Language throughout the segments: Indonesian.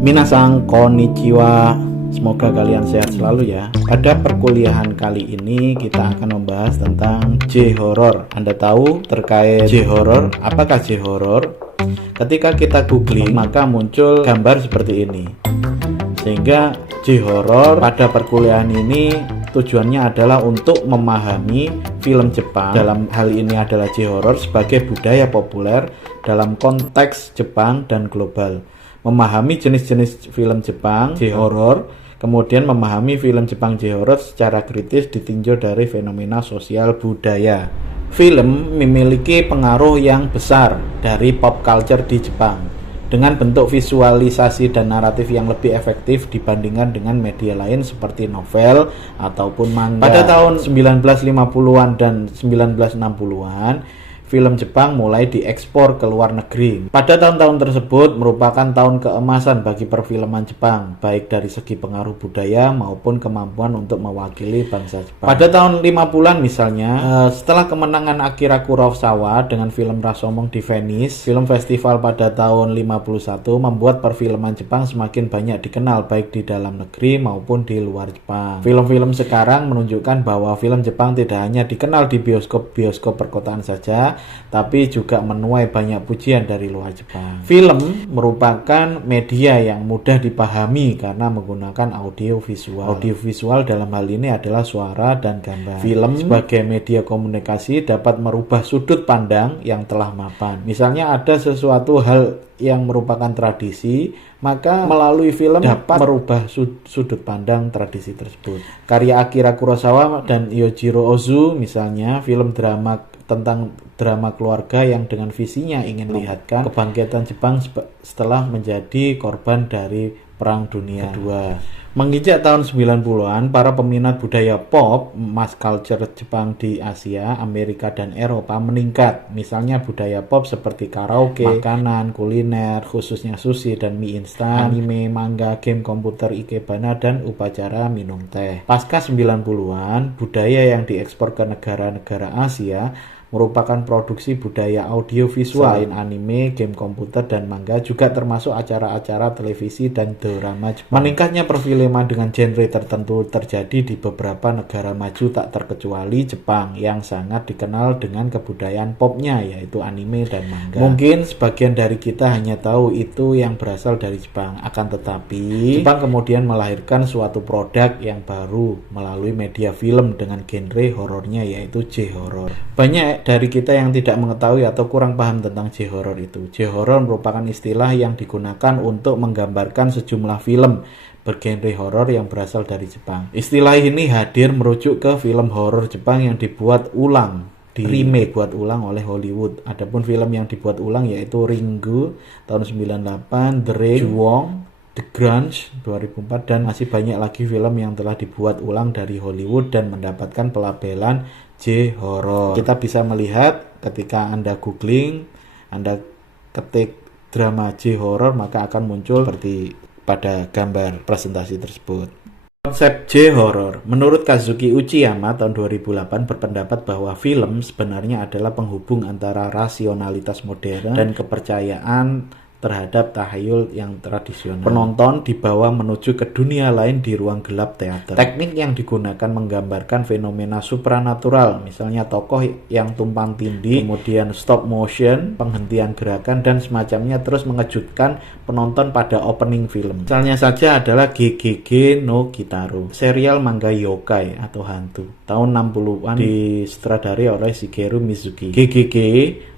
Minasang konnichiwa, semoga kalian sehat selalu ya. Pada perkuliahan kali ini kita akan membahas tentang J-horror. Anda tahu terkait J-horror? Apakah J-horror? Ketika kita googling maka muncul gambar seperti ini. Sehingga J-horror pada perkuliahan ini tujuannya adalah untuk memahami film Jepang, dalam hal ini adalah J-horror, sebagai budaya populer dalam konteks Jepang dan global. Memahami jenis-jenis film Jepang J-horror, kemudian memahami film Jepang J-horror secara kritis ditinjau dari fenomena sosial budaya. Film memiliki pengaruh yang besar dari pop culture di Jepang dengan bentuk visualisasi dan naratif yang lebih efektif dibandingkan dengan media lain seperti novel ataupun manga. Pada tahun 1950-an dan 1960-an, film Jepang mulai diekspor ke luar negeri. Pada tahun-tahun tersebut merupakan tahun keemasan bagi perfilman Jepang, baik dari segi pengaruh budaya maupun kemampuan untuk mewakili bangsa Jepang. Pada tahun 50-an misalnya, setelah kemenangan Akira Kurosawa dengan film Rashomon di Venice, film festival pada tahun 51 membuat perfilman Jepang semakin banyak dikenal baik di dalam negeri maupun di luar Jepang. Film-film sekarang menunjukkan bahwa film Jepang tidak hanya dikenal di bioskop-bioskop perkotaan saja, tapi juga menuai banyak pujian dari luar Jepang. Film merupakan media yang mudah dipahami karena menggunakan audio visual. Audio visual dalam hal ini adalah suara dan gambar. Film sebagai media komunikasi dapat merubah sudut pandang yang telah mapan. Misalnya ada sesuatu hal yang merupakan tradisi, maka melalui film dapat merubah sudut pandang tradisi tersebut. Karya Akira Kurosawa dan Yojiro Ozu misalnya, film drama tentang drama keluarga yang dengan visinya ingin melihatkan kebangkitan Jepang setelah menjadi korban dari Perang Dunia Kedua. Menginjak tahun 90-an, para peminat budaya pop, mass culture Jepang di Asia, Amerika, dan Eropa meningkat. Misalnya budaya pop seperti karaoke, makanan, kuliner, khususnya sushi dan mie instan, anime, manga, game komputer, ikebana, dan upacara minum teh. Pasca 90-an, budaya yang diekspor ke negara-negara Asia merupakan produksi budaya audiovisual. Selain anime, game komputer, dan manga, juga termasuk acara-acara televisi dan drama Jepang. Meningkatnya perfilman dengan genre tertentu terjadi di beberapa negara maju tak terkecuali Jepang yang sangat dikenal dengan kebudayaan popnya, yaitu anime dan manga. Mungkin sebagian dari kita hanya tahu itu yang berasal dari Jepang, akan tetapi Jepang kemudian melahirkan suatu produk yang baru melalui media film dengan genre horornya, yaitu J-horror. Banyak dari kita yang tidak mengetahui atau kurang paham tentang J-horror itu. J-horror merupakan istilah yang digunakan untuk menggambarkan sejumlah film bergenre horor yang berasal dari Jepang. Istilah ini hadir merujuk ke film horor Jepang yang dibuat ulang, remake buat ulang oleh Hollywood. Adapun film yang dibuat ulang yaitu Ringu tahun 98, The Ring, Ju-won, The Grudge 2004, dan masih banyak lagi film yang telah dibuat ulang dari Hollywood dan mendapatkan pelabelan J-horror. Kita bisa melihat ketika Anda googling, Anda ketik drama J-horror, maka akan muncul seperti pada gambar presentasi tersebut. Konsep J-horror, menurut Kazuki Uchiyama tahun 2008 berpendapat bahwa film sebenarnya adalah penghubung antara rasionalitas modern dan kepercayaan terhadap tahayul yang tradisional. Penonton dibawa menuju ke dunia lain di ruang gelap teater. Teknik yang digunakan menggambarkan fenomena supranatural, misalnya tokoh yang tumpang tindih, kemudian stop motion, penghentian gerakan, dan semacamnya, terus mengejutkan penonton pada opening film. Misalnya saja adalah GGG no Kitaro, serial manga yokai atau hantu tahun 60-an disutradari oleh Shigeru Mizuki. GGG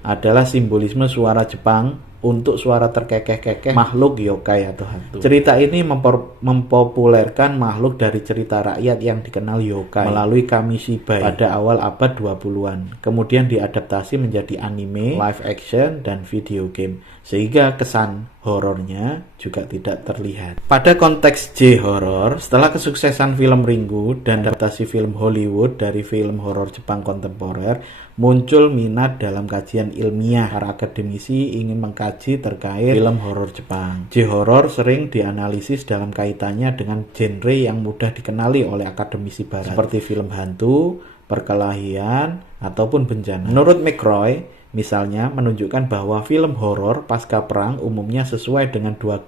adalah simbolisme suara Jepang untuk suara terkekeh-kekeh makhluk yokai atau hantu. Cerita ini mempopulerkan makhluk dari cerita rakyat yang dikenal yokai melalui Kamishibai pada awal abad 20-an. Kemudian diadaptasi menjadi anime, live action, dan video game, sehingga kesan horornya juga tidak terlihat. Pada konteks J-horror, setelah kesuksesan film Ringu dan adaptasi film Hollywood dari film horor Jepang kontemporer, muncul minat dalam kajian ilmiah. Para akademisi ingin mengkaji terkait film horor Jepang. J-horror sering dianalisis dalam kaitannya dengan genre yang mudah dikenali oleh akademisi barat, seperti film hantu, perkelahian, ataupun bencana. Menurut McCrory, misalnya menunjukkan bahwa film horor pasca perang umumnya sesuai dengan dua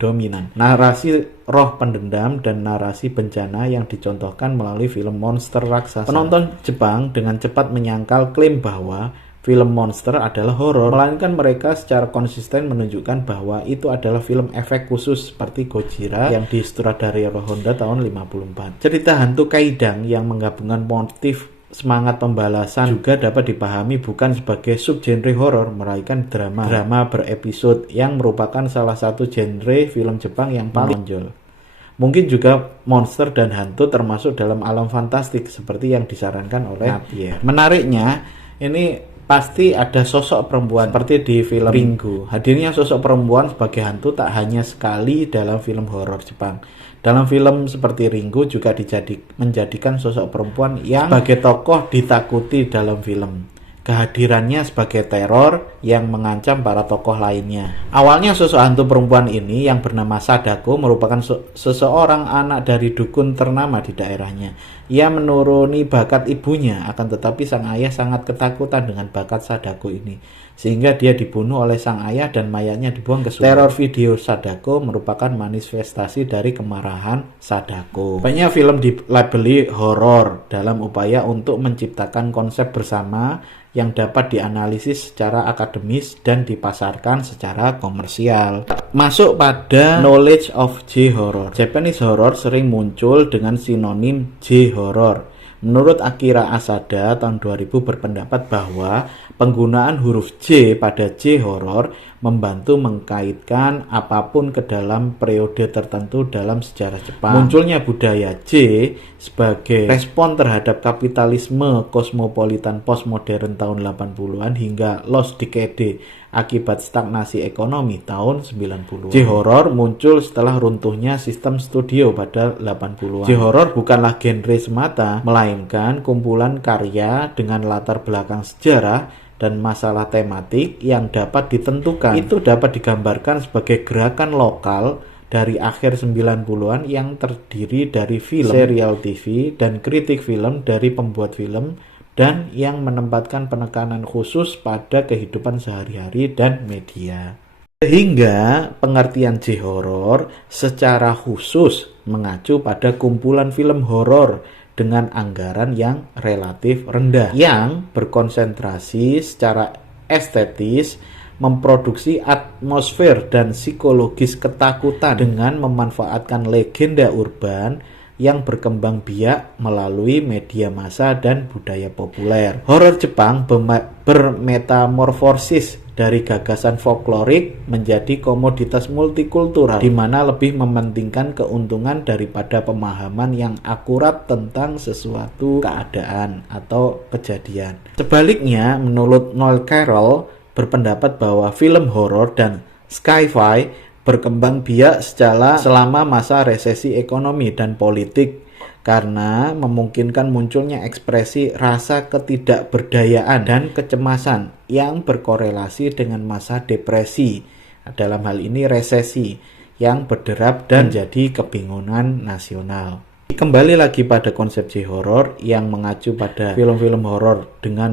dominan. Narasi roh pendendam dan narasi bencana yang dicontohkan melalui film monster raksasa. Penonton Jepang dengan cepat menyangkal klaim bahwa film monster adalah horor, melainkan mereka secara konsisten menunjukkan bahwa itu adalah film efek khusus seperti Gojira yang disutradarai Honda tahun 54. Cerita hantu kaidang yang menggabungkan motif semangat pembalasan juga dapat dipahami bukan sebagai subgenre horor, melainkan drama berepisode yang merupakan salah satu genre film Jepang yang paling menonjol. Mungkin juga monster dan hantu termasuk dalam alam fantastik seperti yang disarankan oleh Napier. Menariknya, ini pasti ada sosok perempuan seperti di film Ringu. Hadirnya sosok perempuan sebagai hantu tak hanya sekali dalam film horor Jepang. Dalam film seperti Ringu juga menjadikan sosok perempuan yang sebagai tokoh ditakuti dalam film. Kehadirannya sebagai teror yang mengancam para tokoh lainnya. Awalnya sosok hantu perempuan ini yang bernama Sadako merupakan seseorang anak dari dukun ternama di daerahnya. Ia menuruni bakat ibunya, akan tetapi sang ayah sangat ketakutan dengan bakat Sadako ini, sehingga dia dibunuh oleh sang ayah dan mayatnya dibuang ke sungai. Teror video Sadako merupakan manifestasi dari kemarahan Sadako. Banyak film dilabeli horor dalam upaya untuk menciptakan konsep bersama yang dapat dianalisis secara akademis dan dipasarkan secara komersial. Masuk pada knowledge of J-horror. Japanese horror sering muncul dengan sinonim J-horror. Menurut Akira Asada tahun 2000 berpendapat bahwa penggunaan huruf J pada J-horror membantu mengkaitkan apapun ke dalam periode tertentu dalam sejarah Jepang. Munculnya budaya J sebagai respon terhadap kapitalisme kosmopolitan postmodern tahun 80-an hingga lost decade akibat stagnasi ekonomi tahun 90-an. J-horror muncul setelah runtuhnya sistem studio pada 80-an. J-horror bukanlah genre semata, melainkan kumpulan karya dengan latar belakang sejarah dan masalah tematik yang dapat ditentukan. Itu dapat digambarkan sebagai gerakan lokal dari akhir 90-an yang terdiri dari film, serial TV, dan kritik film dari pembuat film, dan yang menempatkan penekanan khusus pada kehidupan sehari-hari dan media. Sehingga pengertian J-horror secara khusus mengacu pada kumpulan film horor dengan anggaran yang relatif rendah, yang berkonsentrasi secara estetis memproduksi atmosfer dan psikologis ketakutan dengan memanfaatkan legenda urban yang berkembang biak melalui media massa dan budaya populer. Horor Jepang bermetamorfosis dari gagasan folklorik menjadi komoditas multikultural, di mana lebih mementingkan keuntungan daripada pemahaman yang akurat tentang sesuatu keadaan atau kejadian. Sebaliknya, menurut Noel Carroll berpendapat bahwa film horor dan sci-fi berkembang biak selama masa resesi ekonomi dan politik karena memungkinkan munculnya ekspresi rasa ketidakberdayaan dan kecemasan yang berkorelasi dengan masa depresi, dalam hal ini resesi, yang berderap dan jadi kebingungan nasional. Kembali lagi pada konsep J-horror yang mengacu pada film-film horor dengan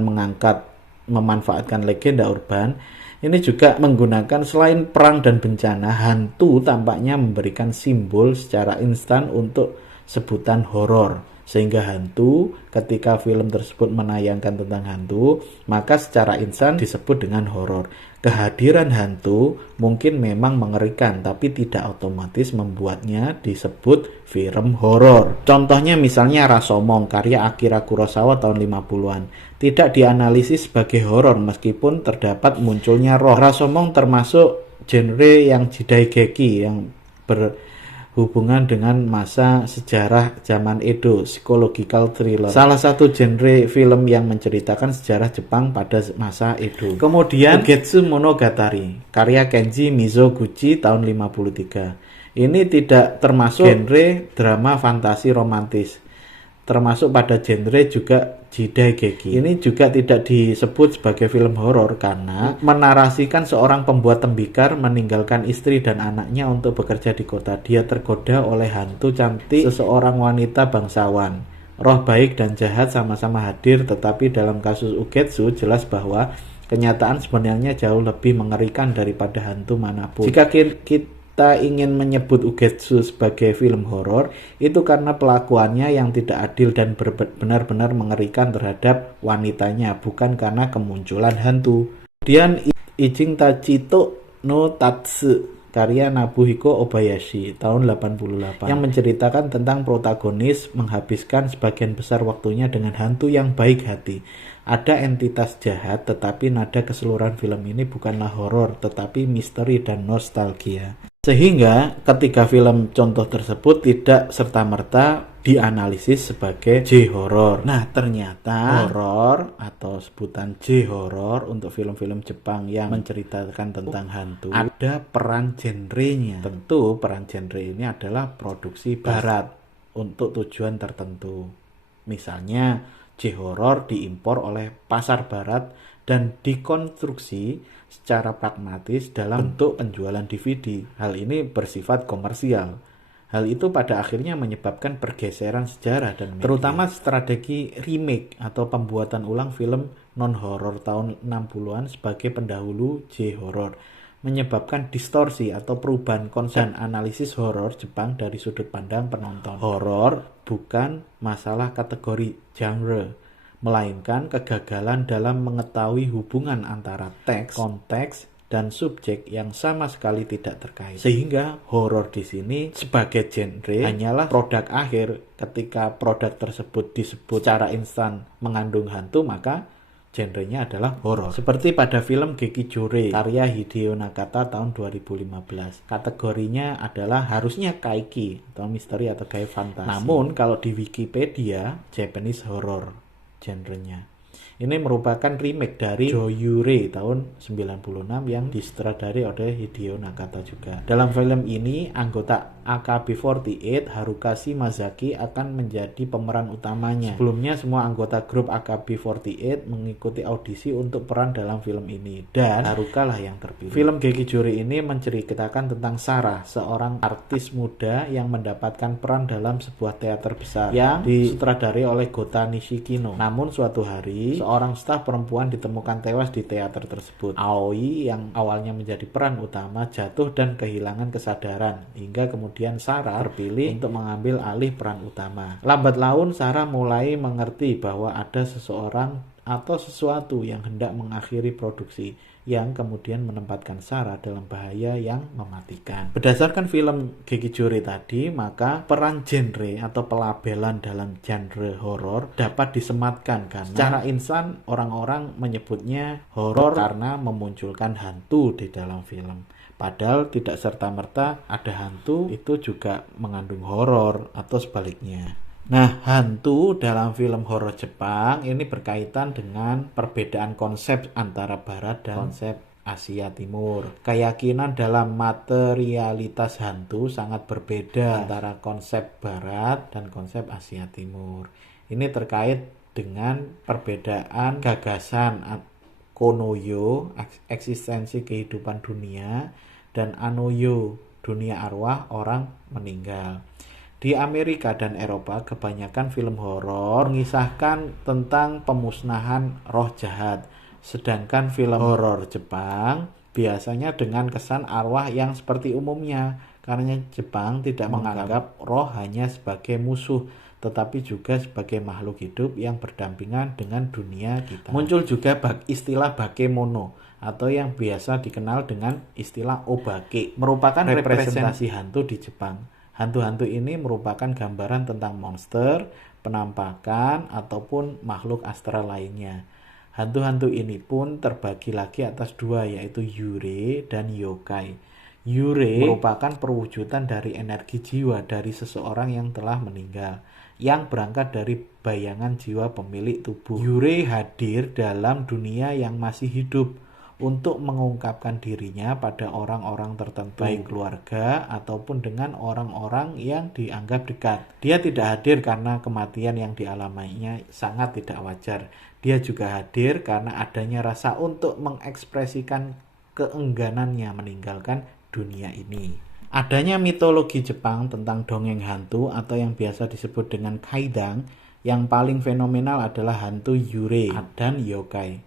memanfaatkan legenda urban. Ini juga menggunakan selain perang dan bencana, hantu tampaknya memberikan simbol secara instan untuk sebutan horor. Sehingga hantu, ketika film tersebut menayangkan tentang hantu, maka secara instan disebut dengan horor. Kehadiran hantu mungkin memang mengerikan, tapi tidak otomatis membuatnya disebut film horor. Contohnya misalnya Rashomon, karya Akira Kurosawa tahun 50-an. Tidak dianalisis sebagai horor meskipun terdapat munculnya roh. Rashomon termasuk genre yang jidaigeki, yang berhubungan dengan masa sejarah zaman Edo, psychological thriller. Salah satu genre film yang menceritakan sejarah Jepang pada masa Edo. Kemudian Ugetsu Monogatari, karya Kenji Mizoguchi tahun 53. Ini tidak termasuk genre drama fantasi romantis. Termasuk pada genre juga jidaigeki. Ini juga tidak disebut sebagai film horor karena menarasikan seorang pembuat tembikar meninggalkan istri dan anaknya untuk bekerja di kota. Dia tergoda oleh hantu cantik seseorang wanita bangsawan. Roh baik dan jahat sama-sama hadir, tetapi dalam kasus Ugetsu jelas bahwa Kenyataan sebenarnya jauh lebih mengerikan daripada hantu manapun. Jika kita ingin menyebut Ugetsu sebagai film horor, itu karena pelakuannya yang tidak adil dan benar-benar mengerikan terhadap wanitanya, bukan karena kemunculan hantu. Kemudian Ijing Tachito no Tatsu karya Nobuhiko Obayashi tahun 88 yang menceritakan tentang protagonis menghabiskan sebagian besar waktunya dengan hantu yang baik hati. Ada entitas jahat, tetapi nada keseluruhan film ini bukanlah horor, tetapi misteri dan nostalgia. Sehingga ketiga film contoh tersebut tidak serta-merta dianalisis sebagai J-horror. Nah, ternyata horor atau sebutan J-horror untuk film-film Jepang yang menceritakan tentang hantu ada peran genrenya. Tentu peran genre ini adalah produksi barat untuk tujuan tertentu. Misalnya J-horror diimpor oleh pasar barat dan dikonstruksi secara pragmatis dalam bentuk penjualan DVD. Hal ini bersifat komersial. Hal itu pada akhirnya menyebabkan pergeseran sejarah dan media, terutama strategi remake atau pembuatan ulang film non-horor tahun 60-an sebagai pendahulu J-horror, menyebabkan distorsi atau perubahan konsep dan analisis horor Jepang dari sudut pandang penonton. Horor bukan masalah kategori genre, melainkan kegagalan dalam mengetahui hubungan antara teks, konteks, dan subjek yang sama sekali tidak terkait. Sehingga horor di sini sebagai genre hanyalah produk akhir. Ketika produk tersebut disebut secara instan mengandung hantu, maka genrenya adalah horor. Seperti pada film Gekijore karya Hideo Nakata tahun 2015. Kategorinya adalah harusnya kaiki atau misteri atau gaya fantasi. Namun kalau di Wikipedia Japanese horror genrenya. Ini merupakan remake dari Joyure tahun 96 yang disutradari oleh Hideo Nakata juga. Dalam film ini, anggota AKB48 Haruka Shimazaki akan menjadi pemeran utamanya. Sebelumnya semua anggota grup AKB48 mengikuti audisi untuk peran dalam film ini, dan Haruka lah yang terpilih. Film Gekijore ini menceritakan tentang Sarah, seorang artis muda yang mendapatkan peran dalam sebuah teater besar yang disutradari oleh Gota Nishikino. Namun suatu hari seorang staf perempuan ditemukan tewas di teater tersebut. Aoi yang awalnya menjadi peran utama jatuh dan kehilangan kesadaran, hingga kemudian Sarah terpilih untuk mengambil alih peran utama. Lambat laun Sarah mulai mengerti bahwa ada seseorang atau sesuatu yang hendak mengakhiri produksi, yang kemudian menempatkan Sarah dalam bahaya yang mematikan. Berdasarkan film Gekijore tadi, maka peran genre atau pelabelan dalam genre horor dapat disematkan karena secara instan orang-orang menyebutnya horor karena memunculkan hantu di dalam film. Padahal tidak serta-merta ada hantu itu juga mengandung horor atau sebaliknya. Nah, hantu dalam film horor Jepang ini berkaitan dengan perbedaan konsep antara Barat dan konsep Asia Timur. Keyakinan dalam materialitas hantu sangat berbeda antara konsep Barat dan konsep Asia Timur. Ini terkait dengan perbedaan gagasan konoyo, eksistensi kehidupan dunia, dan anoyo, dunia arwah orang meninggal. Di Amerika dan Eropa, kebanyakan film horor mengisahkan tentang pemusnahan roh jahat. Sedangkan film horor Jepang biasanya dengan kesan arwah yang seperti umumnya, karena Jepang tidak menganggap roh hanya sebagai musuh, tetapi juga sebagai makhluk hidup yang berdampingan dengan dunia kita. Muncul juga istilah bakemono, atau yang biasa dikenal dengan istilah obake, merupakan representasi hantu di Jepang. Hantu-hantu ini merupakan gambaran tentang monster, penampakan, ataupun makhluk astral lainnya. Hantu-hantu ini pun terbagi lagi atas dua, yaitu yurei dan yokai. Yurei merupakan perwujudan dari energi jiwa dari seseorang yang telah meninggal, yang berangkat dari bayangan jiwa pemilik tubuh. Yurei hadir dalam dunia yang masih hidup untuk mengungkapkan dirinya pada orang-orang tertentu, baik keluarga ataupun dengan orang-orang yang dianggap dekat. Dia tidak hadir karena kematian yang dialaminya sangat tidak wajar. Dia juga hadir karena adanya rasa untuk mengekspresikan keengganannya meninggalkan dunia ini. Adanya mitologi Jepang tentang dongeng hantu atau yang biasa disebut dengan kaidang, yang paling fenomenal adalah hantu yurei dan yokai.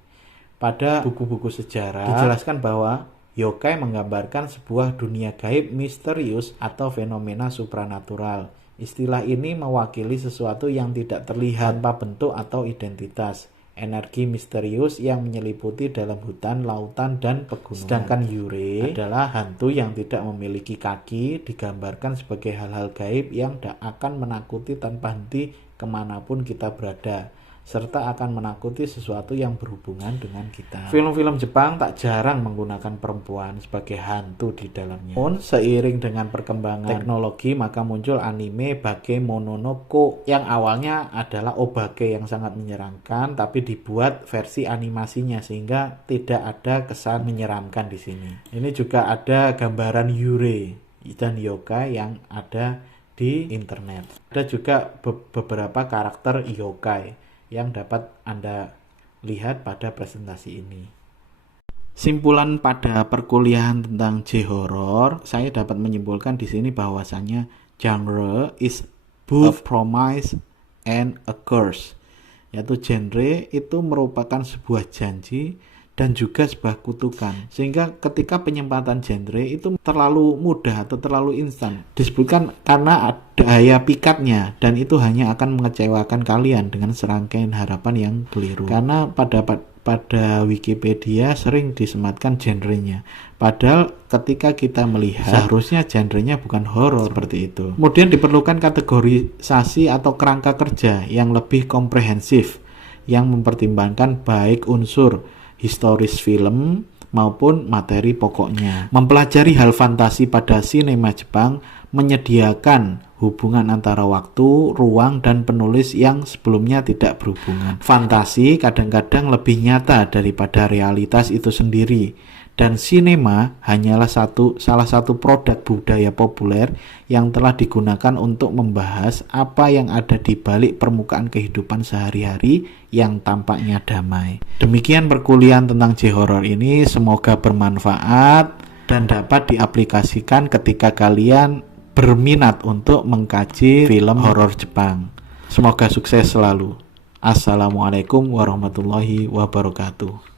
Pada buku-buku sejarah dijelaskan bahwa yokai menggambarkan sebuah dunia gaib misterius atau fenomena supranatural. Istilah ini mewakili sesuatu yang tidak terlihat tanpa bentuk atau identitas. Energi misterius yang menyeliputi dalam hutan, lautan, dan pegunungan. Sedangkan yurei adalah hantu yang tidak memiliki kaki, digambarkan sebagai hal-hal gaib yang akan menakuti tanpa henti kemanapun kita berada, serta akan menakuti sesuatu yang berhubungan dengan kita. Film-film Jepang tak jarang menggunakan perempuan sebagai hantu di dalamnya. Pun seiring dengan perkembangan teknologi, maka muncul anime Bakemonoko yang awalnya adalah obake yang sangat menyeramkan, tapi dibuat versi animasinya sehingga tidak ada kesan menyeramkan di sini. Ini juga ada gambaran yurei dan yokai yang ada di internet. Ada juga beberapa karakter yokai yang dapat Anda lihat pada presentasi ini. Simpulan pada perkuliahan tentang J-horror, saya dapat menyimpulkan di sini bahwasannya genre is both a promise and a curse. Yaitu genre itu merupakan sebuah janji dan juga sebuah kutukan. Sehingga ketika penyempatan genre itu terlalu mudah atau terlalu instan, disebutkan karena daya pikatnya, dan itu hanya akan mengecewakan kalian dengan serangkaian harapan yang keliru. Karena pada Wikipedia sering disematkan genrenya, padahal ketika kita melihat seharusnya genrenya bukan horor seperti itu. Kemudian diperlukan kategorisasi atau kerangka kerja yang lebih komprehensif yang mempertimbangkan baik unsur historis film maupun materi pokoknya. Mempelajari hal fantasi pada sinema Jepang menyediakan hubungan antara waktu, ruang, dan penulis yang sebelumnya tidak berhubungan. Fantasi kadang-kadang lebih nyata daripada realitas itu sendiri, dan sinema hanyalah salah satu produk budaya populer yang telah digunakan untuk membahas apa yang ada di balik permukaan kehidupan sehari-hari yang tampaknya damai. Demikian perkuliahan tentang J-horror ini, semoga bermanfaat dan dapat diaplikasikan ketika kalian berminat untuk mengkaji film horor Jepang. Semoga sukses selalu. Assalamualaikum warahmatullahi wabarakatuh.